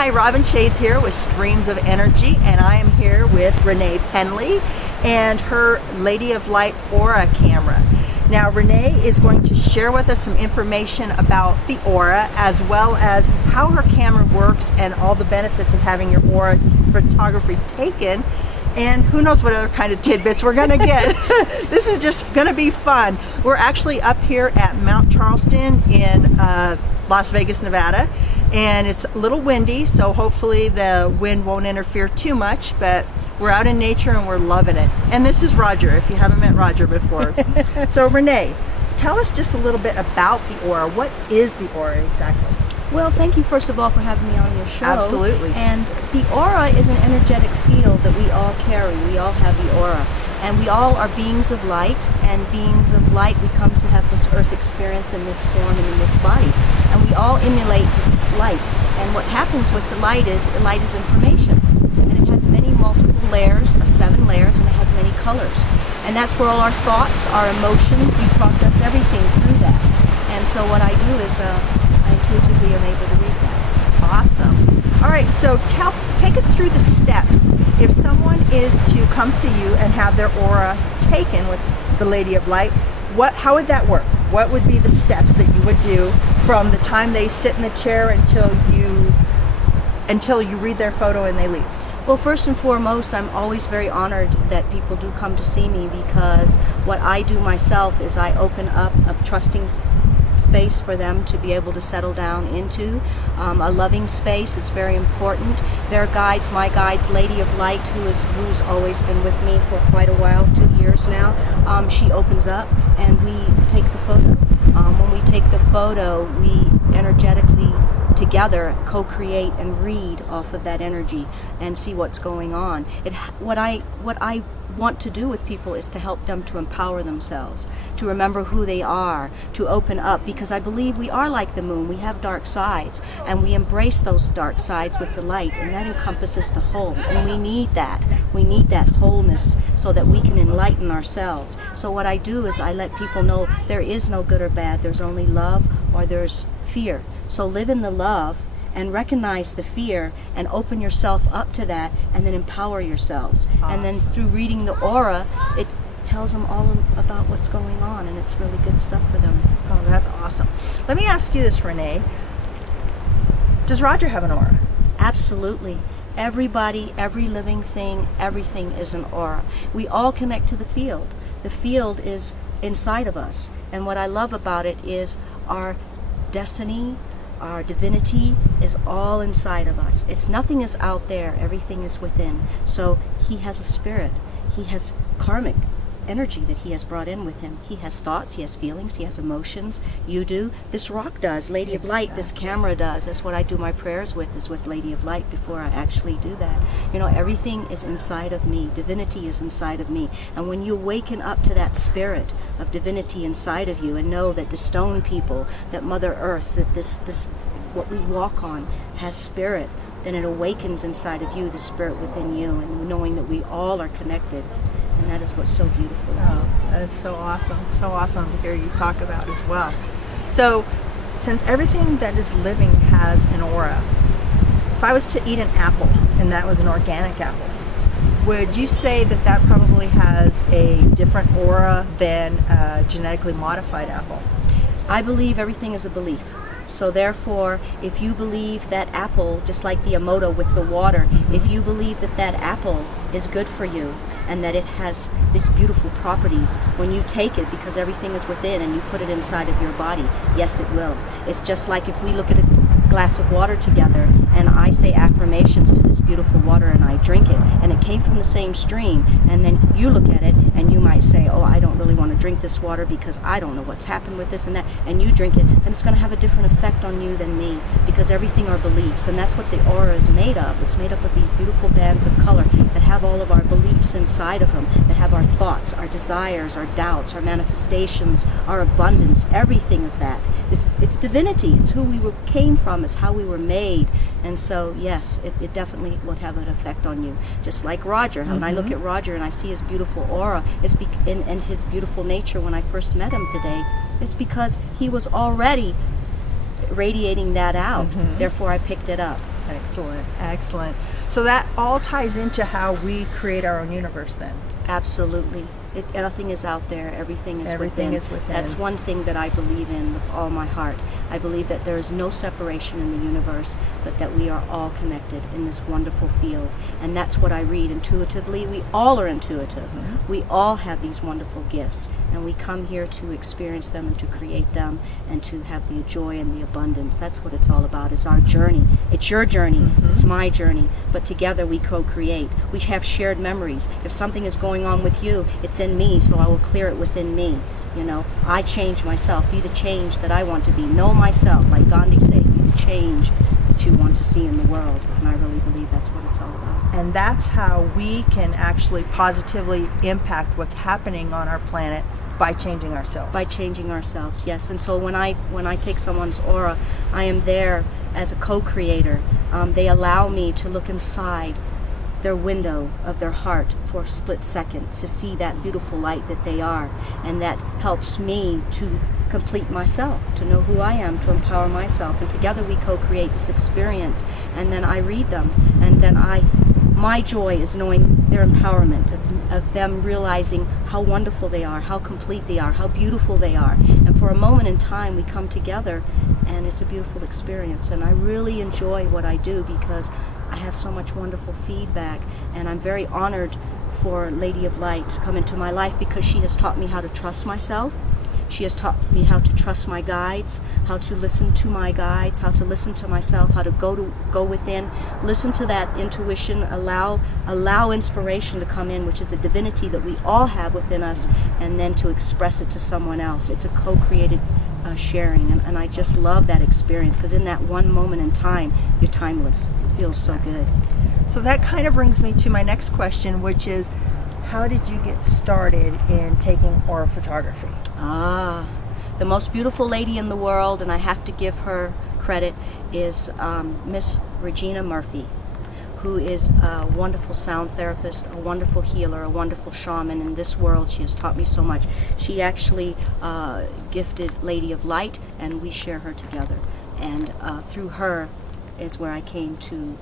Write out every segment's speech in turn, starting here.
Hi, Robin Shades here with Streams of Energy, and I am here with Renee Penley and her Lady of Light Aura camera. Now, Renee is going to share with us some information about the aura, as well as how her camera works and all the benefits of having your aura photography taken. And who knows what other kind of tidbits we're gonna get. This is just gonna be fun. We're actually up here at Mount Charleston in Las Vegas, Nevada. And it's a little windy, so hopefully the wind won't interfere too much, but we're out in nature and we're loving it. And this is Roger, if you haven't met Roger before. So Renee, tell us just a little bit about the aura. What is the aura exactly? Well, thank you first of all for having me on your show. Absolutely. And the aura is an energetic field that we all carry. We all have the aura. And we all are beings of light, and beings of light, we come to have this earth experience in this form and in this body. And we all emulate this light. And what happens with the light is information. And it has many multiple layers, 7 layers, and it has many colors. And that's where all our thoughts, our emotions, we process everything through that. And so what I do is I intuitively am able to read that. Awesome. All right, so take us through the steps. If someone is to come see you and have their aura taken with the Lady of Light, how would that work? What would be the steps that you would do from the time they sit in the chair until you read their photo and they leave? Well, first and foremost, I'm always very honored that people do come to see me, because what I do myself is I open up a trusting space for them to be able to settle down into, a loving space. It's very important. Their guides, my guides, Lady of Light, who's always been with me for quite a while, 2 years now, she opens up and we take the photo. When we take the photo, we energetically together co-create and read off of that energy and see what's going on. What I want to do with people is to help them to empower themselves, to remember who they are, to open up, because I believe we are like the moon. We have dark sides, and we embrace those dark sides with the light, and that encompasses the whole. And we need that. We need that wholeness so that we can enlighten ourselves. So what I do is I let people know there is no good or bad. There's only love, or there's fear. So live in the love and recognize the fear and open yourself up to that, and then empower yourselves. Awesome. And then through reading the aura, it tells them all about what's going on, and it's really good stuff for them. Oh, that's awesome. Let me ask you this, Renee. Does Roger have an aura? Absolutely. Everybody, every living thing, everything is an aura. We all connect to the field. The field is inside of us. And what I love about it is our destiny, our divinity is all inside of us. Nothing is out there, everything is within. So he has a spirit. He has karmic energy that he has brought in with him. He has thoughts, he has feelings, he has emotions. You do. This rock does. Lady of Light, this camera does. That's what I do my prayers with, is with Lady of Light before I actually do that. You know, everything is inside of me. Divinity is inside of me. And when you awaken up to that spirit of divinity inside of you, and know that the stone people, that Mother Earth, that this what we walk on has spirit, then it awakens inside of you the spirit within you, and knowing that we all are connected. And that is what's so beautiful. Oh, that is so awesome. So awesome to hear you talk about as well. So, since everything that is living has an aura, if I was to eat an apple and that was an organic apple, would you say that that probably has a different aura than a genetically modified apple? I believe everything is a belief. So therefore, if you believe that apple, just like the Emoto with the water, if you believe that that apple is good for you, and that it has these beautiful properties, when you take it, because everything is within, and you put it inside of your body, yes, it will. It's just like if we look at a glass of water together, and I say affirmations to this beautiful water, and I drink it, and it came from the same stream, and then you look at it, and you might say, oh, I don't really want to drink this water because I don't know what's happened with this and that, and you drink it, and it's going to have a different effect on you than me, because everything are beliefs, and that's what the aura is made of. It's made up of these beautiful bands of color that have all of our beliefs inside of them, that have our thoughts, our desires, our doubts, our manifestations, our abundance, everything of that. It's divinity. It's who we came from. It's how we were made. And so, yes, it definitely would have an effect on you. Just like Roger. When I look at Roger and I see his beautiful aura and his beautiful nature when I first met him today, it's because he was already radiating that out. Therefore, I picked it up. Excellent, excellent. So that all ties into how we create our own universe then. Absolutely. Nothing is out there. Everything is Everything within. is within. That's one thing that I believe in with all my heart. I believe that there is no separation in the universe, but that we are all connected in this wonderful field. And that's what I read intuitively. We all are intuitive. Mm-hmm. We all have these wonderful gifts, and we come here to experience them and to create them and to have the joy and the abundance. That's what it's all about. It's our journey. It's your journey. Mm-hmm. It's my journey. But together we co-create. We have shared memories. If something is going on with you, it's in me, so I will clear it within me. You know, I change myself. Be the change that I want to be. Know myself, like Gandhi said, be the change that you want to see in the world. And I really believe that's what it's all about. And that's how we can actually positively impact what's happening on our planet by changing ourselves. By changing ourselves, yes. And so when I take someone's aura, I am there as a co-creator. They allow me to look inside their window of their heart for a split second to see that beautiful light that they are, and that helps me to complete myself, to know who I am, to empower myself, and together we co-create this experience. And then I read them, and then my joy is knowing their empowerment, of them realizing how wonderful they are, how complete they are, how beautiful they are. And for a moment in time we come together, and it's a beautiful experience. And I really enjoy what I do because I have so much wonderful feedback, and I'm very honored for Lady of Light to come into my life because she has taught me how to trust myself. She has taught me how to trust my guides, how to listen to my guides, how to listen to myself, how to go within, listen to that intuition, allow inspiration to come in, which is the divinity that we all have within us, and then to express it to someone else. It's a co-created sharing, and I just love that experience because in that one moment in time, you're timeless. It feels so good. So that kind of brings me to my next question, which is, how did you get started in taking aura photography? The most beautiful lady in the world, and I have to give her credit, is Miss Regina Murphy, who is a wonderful sound therapist, a wonderful healer, a wonderful shaman in this world. She has taught me so much. She actually gifted Lady of Light, and we share her together. And through her is where I came to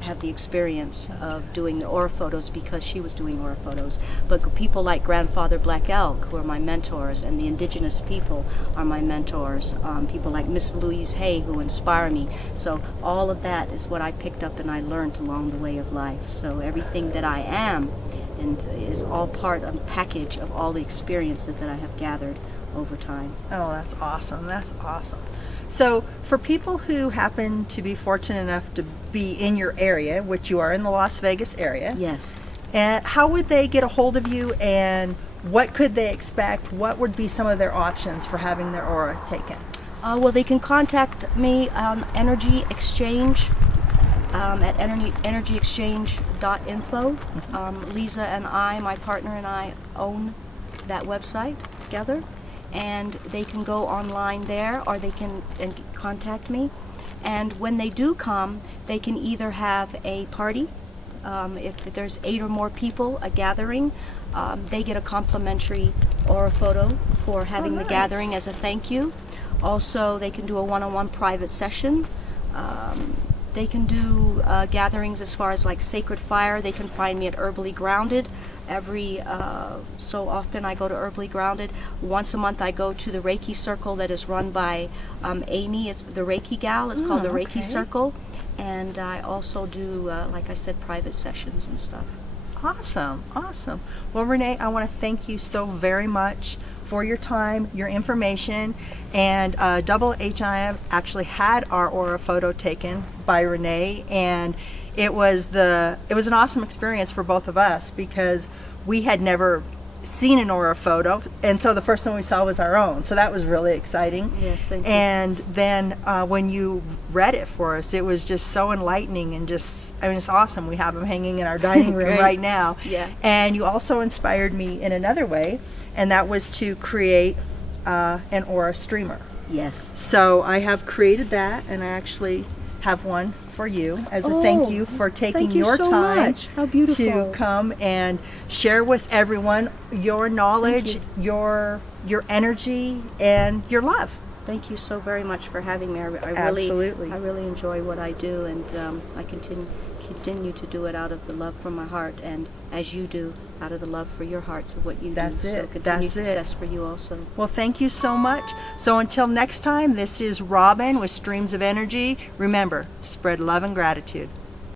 have the experience of doing the aura photos, because she was doing aura photos. But people like Grandfather Black Elk, who are my mentors, and the indigenous people are my mentors. People like Miss Louise Hay, who inspire me. So all of that is what I picked up and I learned along the way of life. So everything that I am and is all part of a package of all the experiences that I have gathered over time. Oh, that's awesome. That's awesome. So for people who happen to be fortunate enough to be in your area, which you are in the Las Vegas area, Yes. how would they get a hold of you, and what could they expect? What would be some of their options for having their aura taken? Well, they can contact me on Energy Exchange at energyexchange.info. Lisa and I, my partner and I, own that website together. And they can go online there, or they can contact me. And when they do come, they can either have a party. If there's 8 or more people, a gathering, they get a complimentary aura photo for having the gathering as a thank you. Also, they can do a one-on-one private session. They can do gatherings as far as like Sacred Fire. They can find me at Herbally Grounded. Every so often I go to Herbally Grounded. Once a month I go to the Reiki Circle that is run by Amy. It's the Reiki gal. It's called the Reiki Circle. And I also do, like I said, private sessions and stuff. Awesome, awesome. Well, Renee, I want to thank you so very much for your time, your information, and Double H and I have actually had our aura photo taken by Renee, and it was an awesome experience for both of us because we had never seen an aura photo, and so the first one we saw was our own, so that was really exciting. Yes, thank you. And then when you read it for us, it was just so enlightening, and just, I mean, it's awesome. We have them hanging in our dining room right now. Yeah. And you also inspired me in another way, and that was to create an aura streamer. Yes. So I have created that, and I actually have one for you as a thank you for taking your time How beautiful. to come and share with everyone your knowledge, your energy, and your love. thank you so very much for having me. Absolutely. I really enjoy what I do, and I continue to do it out of the love from my heart, and as you do, out of the love for your hearts of what you That's do. it. So continued That's it. success for you also. Well, thank you so much. So until next time, this is Robin with Streams of Energy. Remember, spread love and gratitude.